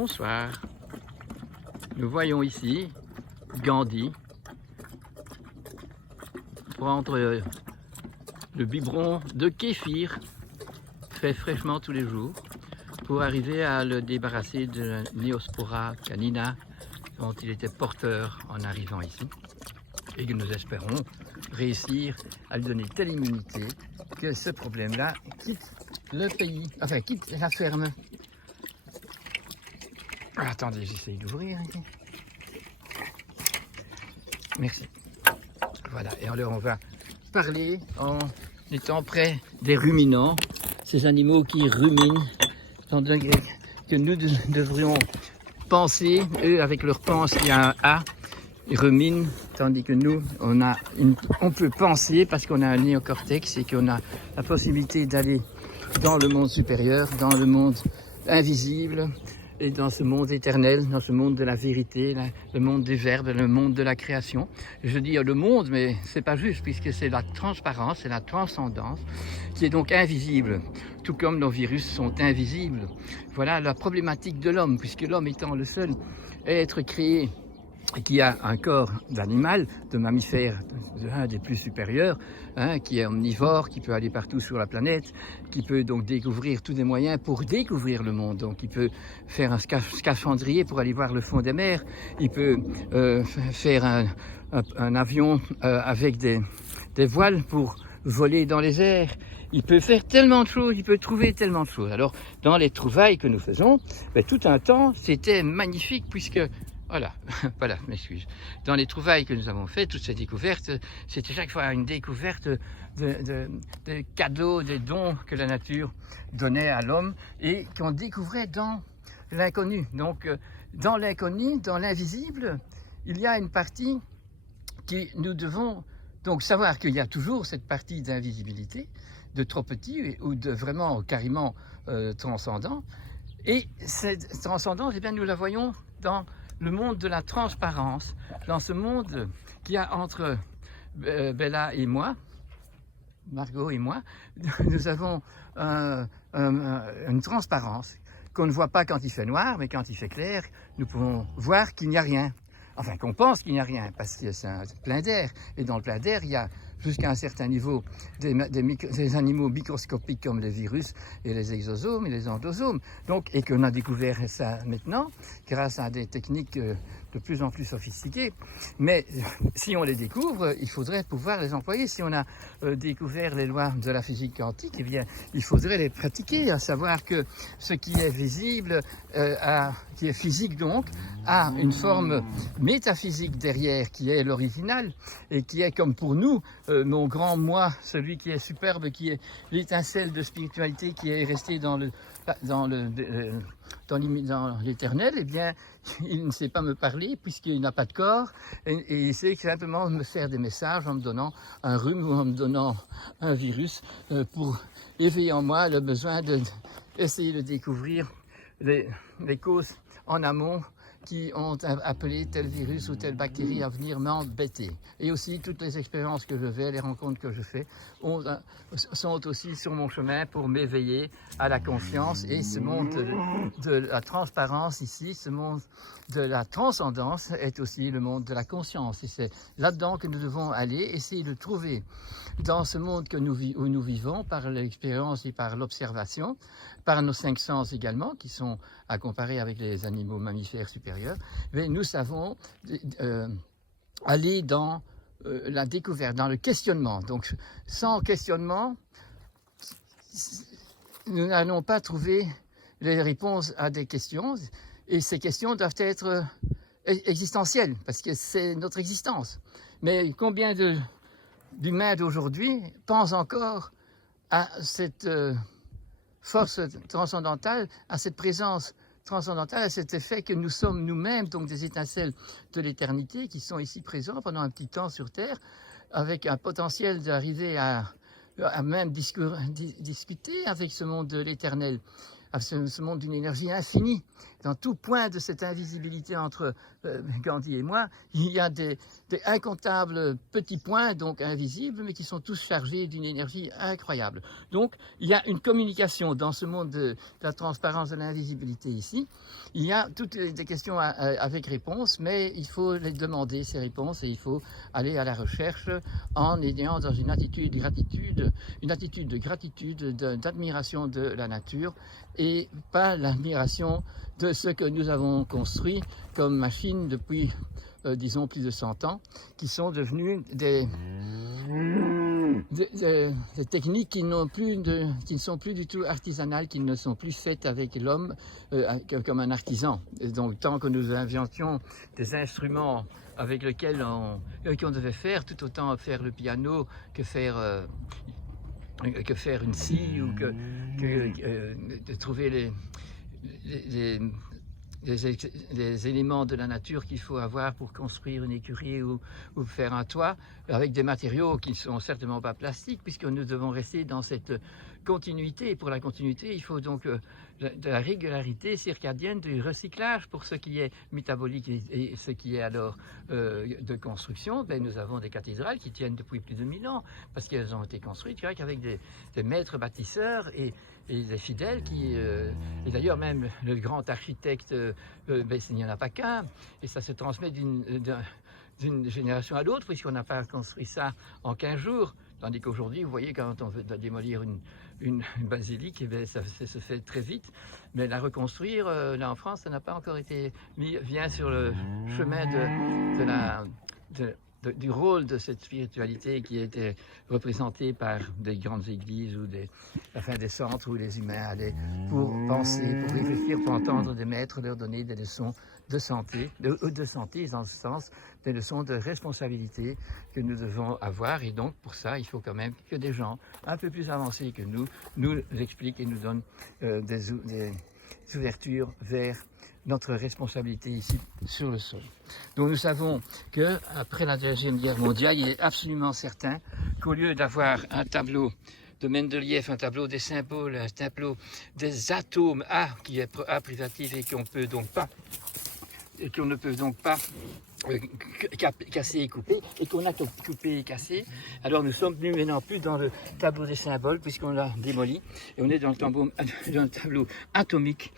Bonsoir. Nous voyons ici Gandhi prendre le biberon de kéfir fait fraîchement tous les jours pour arriver à le débarrasser de la Neospora canina dont il était porteur en arrivant ici et que nous espérons réussir à lui donner telle immunité que ce problème-là quitte le pays, enfin quitte la ferme. Attendez, j'essaye d'ouvrir ici. Merci. Voilà, et alors on va parler en étant près des ruminants, ces animaux qui ruminent, étant donné que nous devrions penser, eux avec leur pense il y a un A, ils ruminent, tandis que nous on peut penser parce qu'on a un néocortex et qu'on a la possibilité d'aller dans le monde supérieur, dans le monde invisible, et dans ce monde éternel, dans ce monde de la vérité, le monde des verbes, le monde de la création. Je dis le monde, mais c'est pas juste, puisque c'est la transparence, c'est la transcendance, qui est donc invisible, tout comme nos virus sont invisibles. Voilà la problématique de l'homme, puisque l'homme étant le seul être créé qui a un corps d'animal, de mammifère, un des plus supérieurs, qui est omnivore, qui peut aller partout sur la planète, qui peut donc découvrir tous les moyens pour découvrir le monde. Donc il peut faire un scaphandrier pour aller voir le fond des mers, il peut faire un avion avec des voiles pour voler dans les airs, il peut faire tellement de choses, il peut trouver tellement de choses. Alors dans les trouvailles que nous faisons, tout un temps c'était magnifique puisque voilà, m'excuse. Dans les trouvailles que nous avons faites, toutes ces découvertes, c'était chaque fois une découverte de cadeaux, des dons que la nature donnait à l'homme et qu'on découvrait dans l'inconnu. Donc, dans l'inconnu, dans l'invisible, il y a une partie qui nous devons donc savoir qu'il y a toujours cette partie d'invisibilité, de trop petit ou de vraiment carrément transcendant. Et cette transcendance, eh bien, nous la voyons dans le monde de la transparence, dans ce monde qu'il y a entre Bella et moi, Margot et moi, nous avons une transparence qu'on ne voit pas quand il fait noir, mais quand il fait clair, nous pouvons voir qu'il n'y a rien. Enfin, qu'on pense qu'il n'y a rien, parce que c'est un plein d'air. Et dans le plein d'air, il y a jusqu'à un certain niveau des animaux microscopiques comme les virus et les exosomes et les endosomes. Donc, et qu'on a découvert ça maintenant, grâce à des techniques de plus en plus sophistiquées. Mais si on les découvre, il faudrait pouvoir les employer. Si on a découvert les lois de la physique quantique, eh bien, il faudrait les pratiquer, à savoir que ce qui est visible, qui est physique donc, a une forme métaphysique derrière qui est l'original et qui est comme pour nous, mon grand moi, celui qui est superbe, qui est l'étincelle de spiritualité qui est resté dans l'éternel, eh bien, il ne sait pas me parler puisqu'il n'a pas de corps et il sait simplement me faire des messages en me donnant un rhume ou en me donnant un virus pour éveiller en moi le besoin d'essayer de découvrir les causes en amont qui ont appelé tel virus ou telle bactérie à venir m'embêter. Et aussi, toutes les expériences que je fais, les rencontres que je fais, sont aussi sur mon chemin pour m'éveiller à la conscience. Et ce monde de la transparence ici, ce monde de la transcendance est aussi le monde de la conscience. Et c'est là-dedans que nous devons aller, essayer de trouver dans ce monde où nous vivons, par l'expérience et par l'observation, par nos 5 sens également, qui sont à comparer avec les animaux mammifères supérieurs, mais nous savons aller dans la découverte, dans le questionnement. Donc, sans questionnement, nous n'allons pas trouver les réponses à des questions, et ces questions doivent être existentielles, parce que c'est notre existence. Mais combien d'humains d'aujourd'hui pensent encore à cette force transcendantale, à cette présence transcendantale, à cet effet que nous sommes nous-mêmes, donc des étincelles de l'éternité qui sont ici présents pendant un petit temps sur Terre, avec un potentiel d'arriver à même discuter avec ce monde de l'éternel, à ce monde d'une énergie infinie. Dans tout point de cette invisibilité entre Gandhi et moi, il y a des incomptables petits points, donc invisibles, mais qui sont tous chargés d'une énergie incroyable. Donc, il y a une communication dans ce monde de la transparence de l'invisibilité ici. Il y a toutes des questions avec réponse, mais il faut les demander, ces réponses, et il faut aller à la recherche en ayant dans une attitude de gratitude, d'admiration de la nature, et pas l'admiration de ce que nous avons construit comme machines depuis, disons, plus de 100 ans, qui sont devenues des techniques qui ne sont plus du tout artisanales, qui ne sont plus faites avec l'homme comme un artisan. Et donc, tant que nous inventions des instruments avec lesquels on devait faire, tout autant faire le piano que faire une scie, ou de trouver les éléments de la nature qu'il faut avoir pour construire une écurie ou faire un toit, avec des matériaux qui ne sont certainement pas plastiques, puisque nous devons rester dans cette continuité. Et pour la continuité, il faut donc de la régularité circadienne, du recyclage pour ce qui est métabolique et ce qui est alors de construction. Ben, nous avons des cathédrales qui tiennent depuis plus de 1000 ans, parce qu'elles ont été construites avec des maîtres bâtisseurs et des fidèles et d'ailleurs même le grand architecte, ben, il n'y en a pas qu'un, et ça se transmet d'une génération à l'autre, puisqu'on n'a pas construit ça en 15 jours, tandis qu'aujourd'hui, vous voyez, quand on veut démolir une basilique, eh bien, ça se fait très vite, mais la reconstruire, là en France, ça n'a pas encore été mis bien sur le chemin du rôle de cette spiritualité qui a été représentée par des grandes églises ou des centres où les humains allaient pour penser, pour réfléchir, pour entendre des maîtres leur donner des leçons de santé dans ce sens, des leçons de responsabilité que nous devons avoir. Et donc pour ça, il faut quand même que des gens un peu plus avancés que nous expliquent et nous donnent des ouvertures vers notre responsabilité ici sur le sol. Donc nous savons qu'après la Deuxième Guerre mondiale, il est absolument certain qu'au lieu d'avoir un tableau de Mendeleïev, un tableau des symboles, un tableau des atomes A, qui est A privatif et qu'on ne peut donc pas casser et couper, et qu'on a coupé et cassé. Alors nous sommes maintenant plus dans le tableau des symboles, puisqu'on l'a démoli, et on est dans le tableau atomique.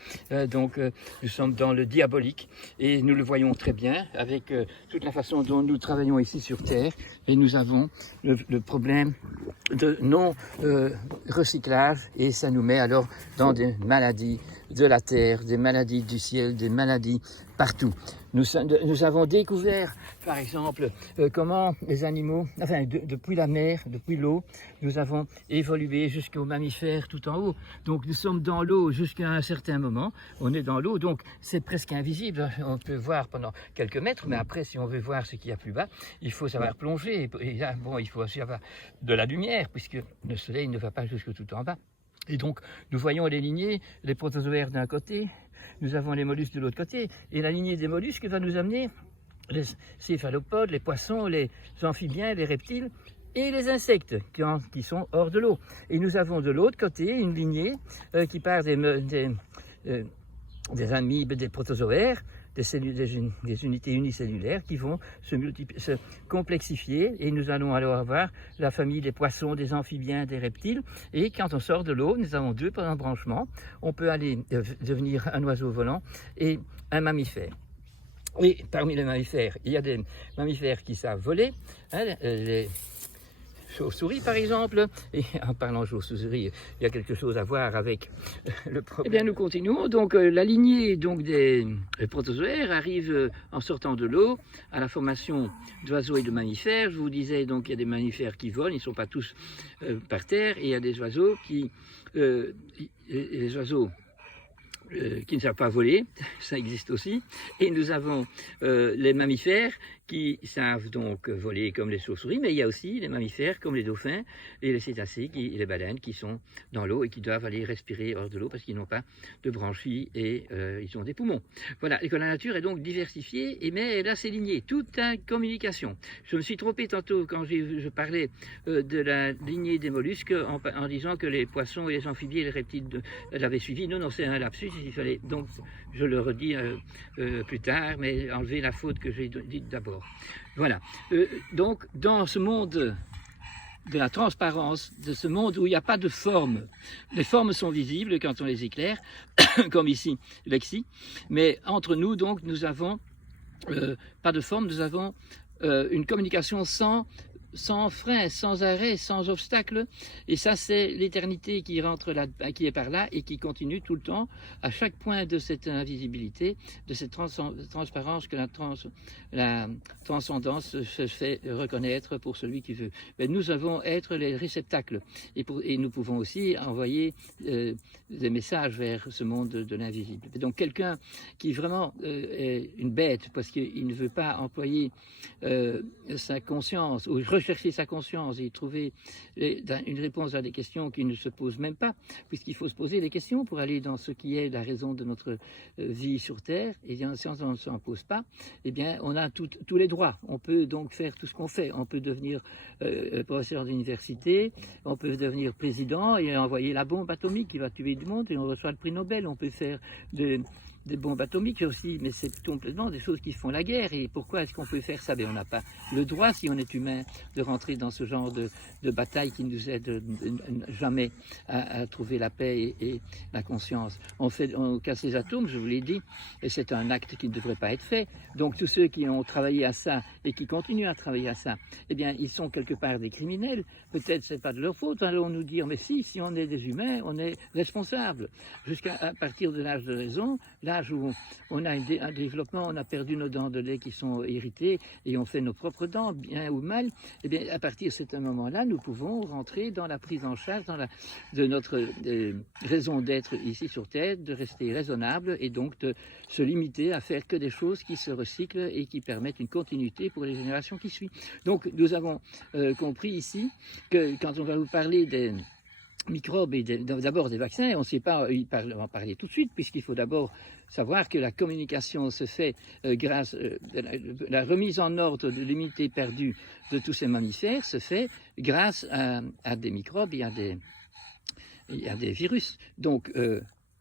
Donc nous sommes dans le diabolique, et nous le voyons très bien avec toute la façon dont nous travaillons ici sur Terre, et nous avons le problème de non-recyclage, et ça nous met alors dans des maladies de la terre, des maladies du ciel, des maladies partout. Nous avons découvert, par exemple, comment les animaux, depuis la mer, depuis l'eau, nous avons évolué jusqu'aux mammifères tout en haut. Donc nous sommes dans l'eau jusqu'à un certain moment, on est dans l'eau, donc c'est presque invisible. On peut voir pendant quelques mètres, mais après, si on veut voir ce qu'il y a plus bas, il faut savoir plonger. Et là, il faut aussi avoir de la lumière, puisque le soleil ne va pas jusque tout en bas. Et donc, nous voyons les lignées, les protozoaires d'un côté, nous avons les mollusques de l'autre côté, et la lignée des mollusques va nous amener les céphalopodes, les poissons, les amphibiens, les reptiles et les insectes qui sont hors de l'eau. Et nous avons de l'autre côté une lignée qui part des amibes, des protozoaires, des unités unicellulaires qui vont se complexifier, et nous allons alors avoir la famille des poissons, des amphibiens, des reptiles. Et quand on sort de l'eau, nous avons deux embranchements. On peut aller devenir un oiseau volant et un mammifère. Et parmi les mammifères, il y a des mammifères qui savent voler, les chauves-souris par exemple, et en parlant chauves-souris, il y a quelque chose à voir avec le problème. Eh bien nous continuons, donc la lignée des protozoaires arrive en sortant de l'eau à la formation d'oiseaux et de mammifères. Je vous disais donc il y a des mammifères qui volent, ils ne sont pas tous par terre, et il y a des oiseaux qui ne savent pas voler, ça existe aussi, et nous avons les mammifères qui savent donc voler comme les chauves-souris, mais il y a aussi les mammifères comme les dauphins et les cétacés, les baleines qui sont dans l'eau et qui doivent aller respirer hors de l'eau parce qu'ils n'ont pas de branchies et ils ont des poumons. Voilà, et que la nature est donc diversifiée, mais elle a ses lignées, toute la communication. Je me suis trompé tantôt quand je parlais de la lignée des mollusques en disant que les poissons et les amphibies et les reptiles l'avaient suivi. Non, c'est un lapsus, il fallait donc, je le redis plus tard, mais enlever la faute que j'ai dite d'abord. Voilà, donc dans ce monde de la transparence, de ce monde où il n'y a pas de forme. Les formes sont visibles quand on les éclaire, comme ici, Lexi, mais entre nous, donc, nous avons pas de forme, nous avons une communication sans frein, sans arrêt, sans obstacle. Et ça, c'est l'éternité qui rentre là, qui est par là et qui continue tout le temps, à chaque point de cette invisibilité, de cette transparence que la transcendance se fait reconnaître pour celui qui veut. Mais nous avons être les réceptacles et nous pouvons aussi envoyer des messages vers ce monde de l'invisible. Donc quelqu'un qui vraiment est une bête parce qu'il ne veut pas employer sa conscience ou rechercher sa conscience et trouver une réponse à des questions qui ne se posent même pas, puisqu'il faut se poser des questions pour aller dans ce qui est la raison de notre vie sur Terre. Et bien, si on ne s'en pose pas, eh bien, on a tous les droits. On peut donc faire tout ce qu'on fait. On peut devenir professeur d'université, on peut devenir président et envoyer la bombe atomique qui va tuer du monde et on reçoit le prix Nobel. On peut faire des bombes atomiques aussi, mais c'est complètement des choses qui font la guerre. Et pourquoi est-ce qu'on peut faire ça? On n'a pas le droit, si on est humain, de rentrer dans ce genre de bataille qui nous aide jamais à trouver la paix et la conscience. On casse les atomes, je vous l'ai dit, et c'est un acte qui ne devrait pas être fait. Donc tous ceux qui ont travaillé à ça et qui continuent à travailler à ça, eh bien, ils sont quelque part des criminels. Peut-être c'est pas de leur faute. Allons nous dire, mais si on est des humains, on est responsable. Jusqu'à partir de l'âge de raison, l'âge où on a un développement, on a perdu nos dents de lait qui sont héritées et on fait nos propres dents, bien ou mal, eh bien, à partir de ce moment-là, nous pouvons rentrer dans la prise en charge de notre raison d'être ici sur Terre, de rester raisonnable et donc de se limiter à faire que des choses qui se recyclent et qui permettent une continuité pour les générations qui suivent. Donc, nous avons compris ici que quand on va vous parler des microbes et d'abord des vaccins, on ne sait pas en parler tout de suite, puisqu'il faut d'abord savoir que la communication se fait grâce la remise en ordre de l'immunité perdue de tous ces mammifères se fait grâce à des microbes et à des virus. Donc,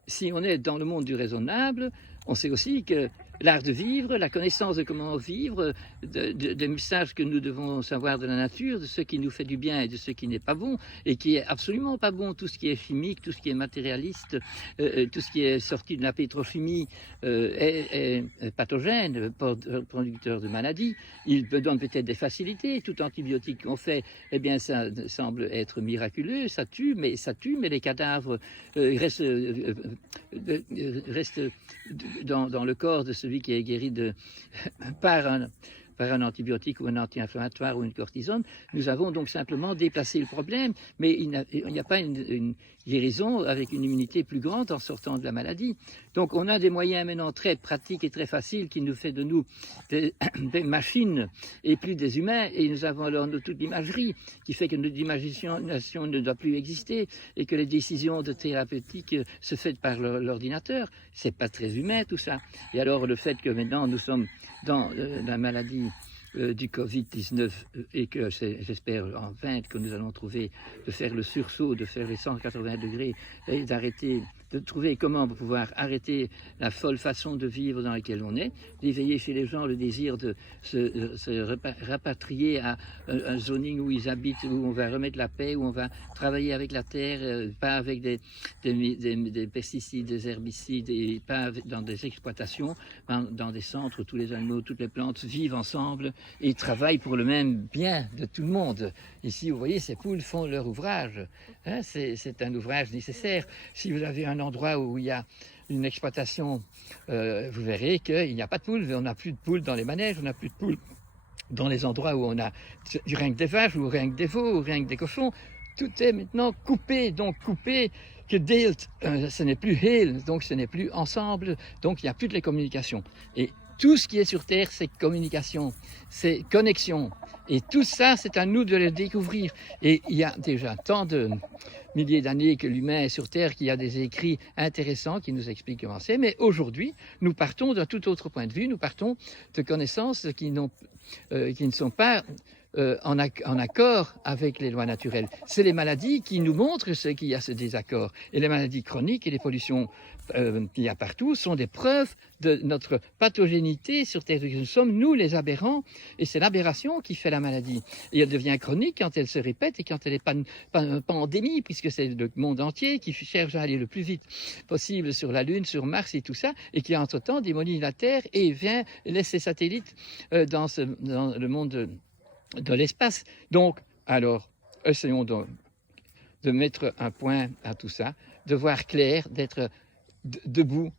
si on est dans le monde du raisonnable, on sait aussi que l'art de vivre, la connaissance de comment vivre, des messages que nous devons savoir de la nature, de ce qui nous fait du bien et de ce qui n'est pas bon, et qui est absolument pas bon, tout ce qui est chimique, tout ce qui est matérialiste, tout ce qui est sorti de la pétrochimie est pathogène, producteur de maladies. Il donne peut-être des facilités, tout antibiotique qu'on fait, eh bien ça semble être miraculeux, ça tue, mais les cadavres restent dans le corps de celui qui est guéri par un antibiotique ou un anti-inflammatoire ou une cortisone. Nous avons donc simplement déplacé le problème, mais il n'y a pas une guérison avec une immunité plus grande en sortant de la maladie. Donc on a des moyens maintenant très pratiques et très faciles qui nous fait de nous des machines et plus des humains, et nous avons alors toute l'imagerie qui fait que notre imagination ne doit plus exister et que les décisions de thérapeutique se font par l'ordinateur. C'est pas très humain tout ça. Et alors le fait que maintenant nous sommes dans la maladie du Covid-19 et que j'espère en vain que nous allons trouver de faire le sursaut, de faire les 180 degrés et d'arrêter, de trouver comment pouvoir arrêter la folle façon de vivre dans laquelle on est, d'éveiller chez les gens le désir de se rapatrier à un zoning où ils habitent, où on va remettre la paix, où on va travailler avec la terre, pas avec des pesticides, des herbicides, et pas dans des exploitations, dans des centres où tous les animaux, toutes les plantes vivent ensemble et travaillent pour le même bien de tout le monde. Ici, vous voyez, ces poules font leur ouvrage. Hein, c'est un ouvrage nécessaire. Si vous avez un endroit où il y a une exploitation, vous verrez qu'il n'y a pas de poules. On n'a plus de poules dans les manèges, on n'a plus de poules dans les endroits où on a rien que des vaches, ou rien que des veaux, ou rien que des cochons. Tout est maintenant coupé, donc coupé, que dealt, ce n'est plus heal, donc ce n'est plus ensemble, donc il n'y a plus de les communications. Et Tout ce qui est sur Terre, c'est communication, c'est connexion. Et tout ça, c'est à nous de le découvrir. Et il y a déjà tant de milliers d'années que l'humain est sur Terre, qu'il y a des écrits intéressants qui nous expliquent comment c'est. Mais aujourd'hui, nous partons d'un tout autre point de vue. Nous partons de connaissances qui ne sont pas en accord avec les lois naturelles. C'est les maladies qui nous montrent qu'il y a ce désaccord. Et les maladies chroniques et les pollutions qu'il y a partout sont des preuves de notre pathogénité sur Terre. Nous sommes, nous, les aberrants, et c'est l'aberration qui fait la maladie. Et elle devient chronique quand elle se répète et quand elle n'est pas une pandémie, puisque c'est le monde entier qui cherche à aller le plus vite possible sur la Lune, sur Mars et tout ça, et qui, entre-temps, démolit la Terre et vient laisser ses satellites dans le monde de l'espace. Donc, alors, essayons de mettre un point à tout ça, de voir clair, d'être debout,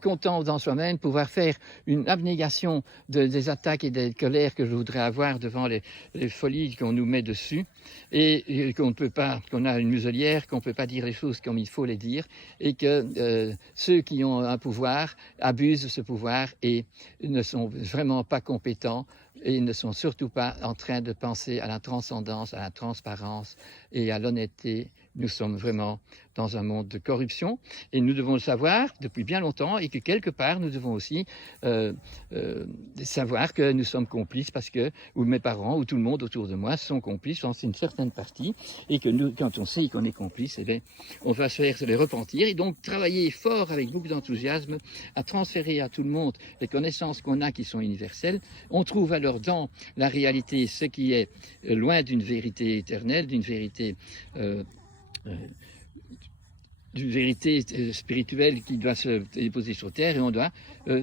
content dans soi-même, pouvoir faire une abnégation des attaques et des colères que je voudrais avoir devant les folies qu'on nous met dessus, et qu'on ne peut pas, qu'on a une muselière, qu'on ne peut pas dire les choses comme il faut les dire, et que ceux qui ont un pouvoir abusent de ce pouvoir et ne sont vraiment pas compétents et ne sont surtout pas en train de penser à la transcendance, à la transparence et à l'honnêteté. Nous sommes vraiment dans un monde de corruption et nous devons le savoir depuis bien longtemps, et que quelque part nous devons aussi savoir que nous sommes complices, parce que ou mes parents ou tout le monde autour de moi sont complices dans une certaine partie, et que nous, quand on sait qu'on est complice, eh bien, on va se faire les repentir, et donc travailler fort avec beaucoup d'enthousiasme à transférer à tout le monde les connaissances qu'on a qui sont universelles. On trouve alors dans la réalité ce qui est loin d'une vérité éternelle, d'une vérité spirituelle qui doit se déposer sur terre, et on doit,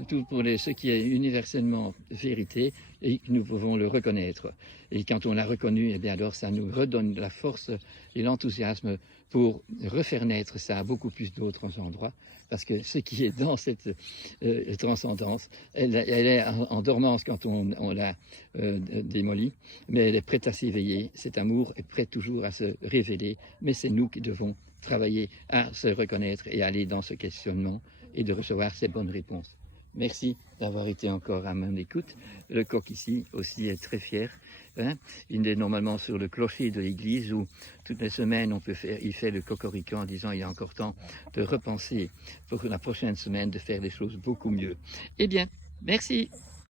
tout pour ce qui est universellement vérité, et nous pouvons le reconnaître. Et quand on l'a reconnu, eh bien alors ça nous redonne la force et l'enthousiasme pour refaire naître ça à beaucoup plus d'autres endroits, parce que ce qui est dans cette transcendance, elle est en dormance quand on l'a démolie, mais elle est prête à s'éveiller. Cet amour est prêt toujours à se révéler, mais c'est nous qui devons travailler à se reconnaître et aller dans ce questionnement et de recevoir ces bonnes réponses. Merci d'avoir été encore à mon écoute. Le coq ici aussi est très fier. Hein. Il est normalement sur le clocher de l'église où toutes les semaines il fait le cocorican en disant il y a encore temps de repenser pour la prochaine semaine de faire des choses beaucoup mieux. Eh bien, merci.